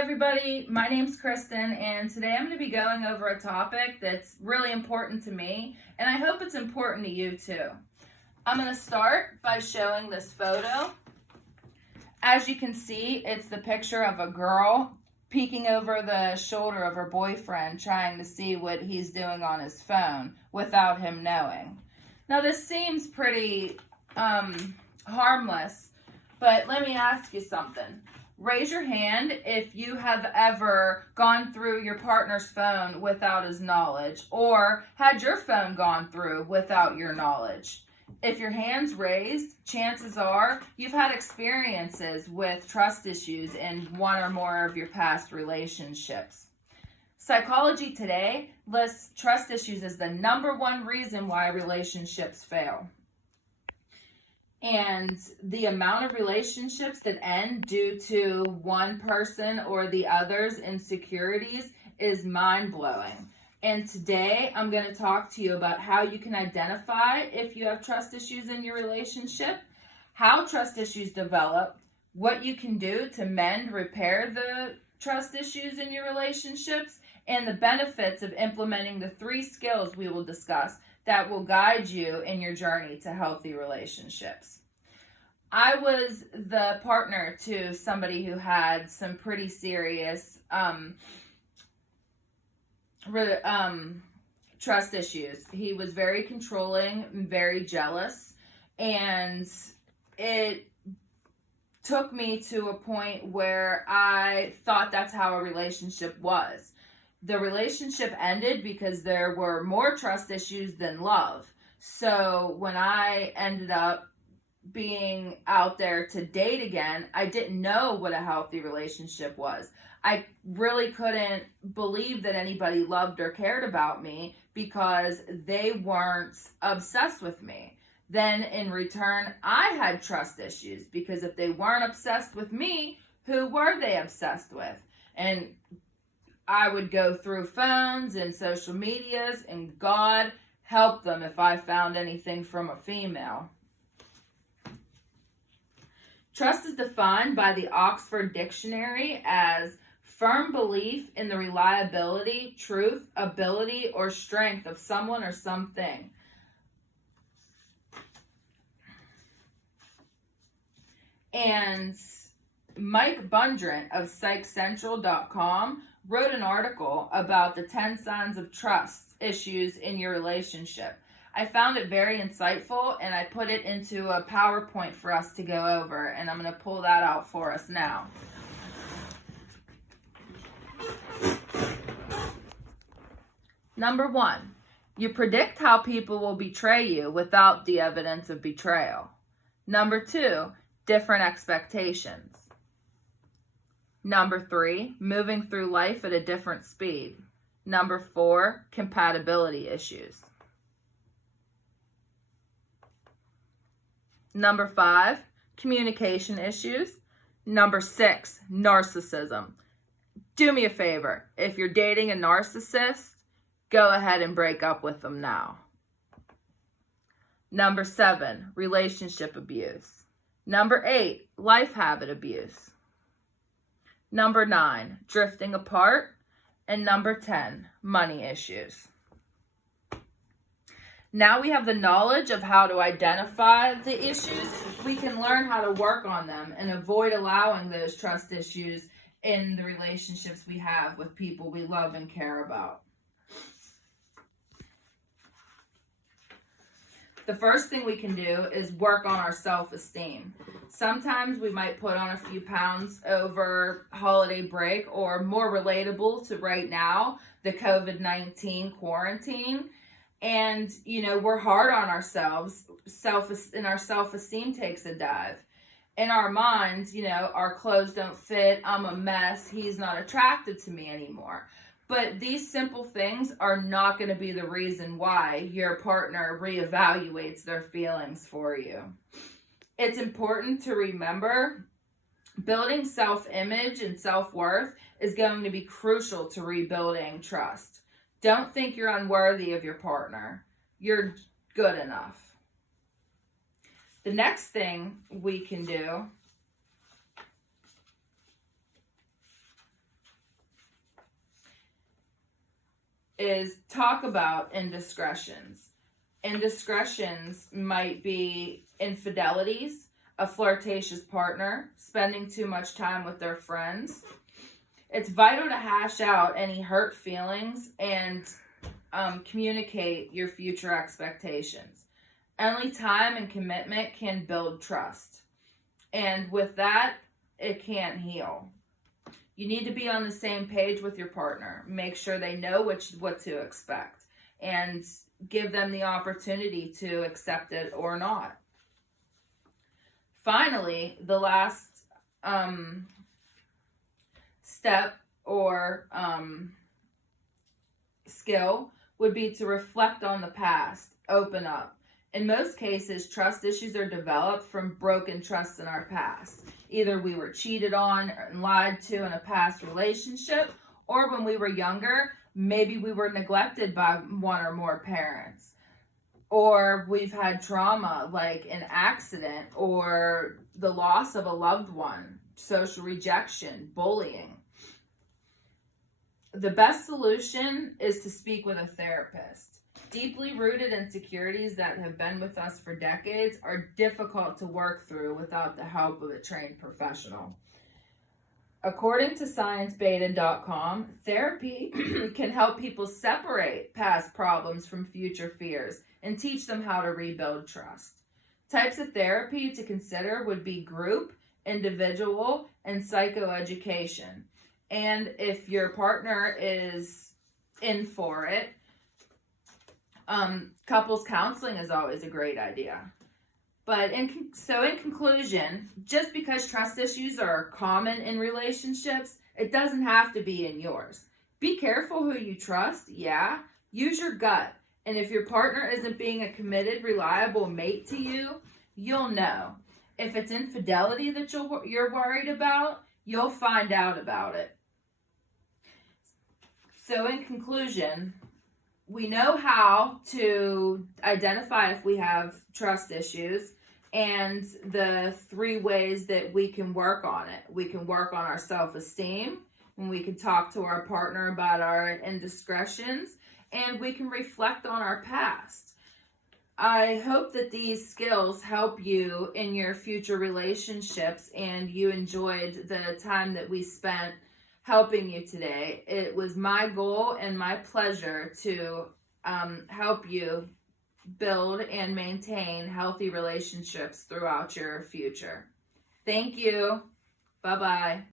everybody, my name's Kristen, and today I'm going to be going over a topic that's really important to me, and I hope it's important to you too. I'm going to start by showing this photo. As you can see, it's the picture of a girl peeking over the shoulder of her boyfriend, trying to see what he's doing on his phone without him knowing. Now this seems pretty harmless, but let me ask you something. Raise your hand if you have ever gone through your partner's phone without his knowledge, or had your phone gone through without your knowledge. If your hand's raised, chances are you've had experiences with trust issues in one or more of your past relationships. Psychology Today lists trust issues as the #1 reason why relationships fail. And the amount of relationships that end due to one person or the other's insecurities is mind-blowing. And today I'm going to talk to you about how you can identify if you have trust issues in your relationship, how trust issues develop, what you can do to mend, repair the trust issues in your relationships, and the benefits of implementing the 3 skills we will discuss that will guide you in your journey to healthy relationships. I was the partner to somebody who had some pretty serious trust issues. He was very controlling and very jealous, and it took me to a point where I thought that's how a relationship was. The relationship ended because there were more trust issues than love. So when I ended up being out there to date again, I didn't know what a healthy relationship was. I really couldn't believe that anybody loved or cared about me because they weren't obsessed with me. Then in return, I had trust issues because if they weren't obsessed with me, who were they obsessed with? And I would go through phones and social medias, and God help them if I found anything from a female. Trust is defined by the Oxford Dictionary as firm belief in the reliability, truth, ability, or strength of someone or something. And Mike Bundrent of PsychCentral.com wrote an article about the 10 signs of trust issues in your relationship. I found it very insightful, and I put it into a PowerPoint for us to go over, and I'm going to pull that out for us now. Number 1, you predict how people will betray you without the evidence of betrayal. Number 2, different expectations. Number 3, moving through life at a different speed. Number 4, compatibility issues. Number 5, communication issues. Number 6, narcissism. Do me a favor. If you're dating a narcissist, go ahead and break up with them now. Number 7, relationship abuse. Number 8, life habit abuse. Number 9, drifting apart. And number 10, money issues. Now we have the knowledge of how to identify the issues. We can learn how to work on them and avoid allowing those trust issues in the relationships we have with people we love and care about. The first thing we can do is work on our self-esteem. Sometimes we might put on a few pounds over holiday break, or more relatable to right now, the COVID-19 quarantine. And, we're hard on ourselves, and our self-esteem takes a dive. In our minds, our clothes don't fit, I'm a mess, he's not attracted to me anymore. But these simple things are not going to be the reason why your partner reevaluates their feelings for you. It's important to remember building self-image and self-worth is going to be crucial to rebuilding trust. Don't think you're unworthy of your partner. You're good enough. The next thing we can do is talk about indiscretions. Indiscretions might be infidelities, a flirtatious partner, spending too much time with their friends. It's vital to hash out any hurt feelings and communicate your future expectations. Only time and commitment can build trust. And with that, it can't heal. You need to be on the same page with your partner. Make sure they know what to expect and give them the opportunity to accept it or not. Finally, the last step or skill would be to reflect on the past, open up. In most cases, trust issues are developed from broken trust in our past. Either we were cheated on and lied to in a past relationship, or when we were younger, maybe we were neglected by one or more parents. Or we've had trauma like an accident or the loss of a loved one, social rejection, bullying. The best solution is to speak with a therapist. Deeply rooted insecurities that have been with us for decades are difficult to work through without the help of a trained professional. According to sciencebeta.com, therapy can help people separate past problems from future fears and teach them how to rebuild trust. Types of therapy to consider would be group, individual, and psychoeducation. And if your partner is in for it, couples counseling is always a great idea. But in conclusion, just because trust issues are common in relationships, it doesn't have to be in yours. Be careful who you trust, yeah. Use your gut. And if your partner isn't being a committed, reliable mate to you, you'll know. If it's infidelity that you're worried about, you'll find out about it. So in conclusion, we know how to identify if we have trust issues and the 3 ways that we can work on it. We can work on our self-esteem, and we can talk to our partner about our indiscretions, and we can reflect on our past. I hope that these skills help you in your future relationships and you enjoyed the time that we spent helping you today. It was my goal and my pleasure to help you build and maintain healthy relationships throughout your future. Thank you. Bye-bye.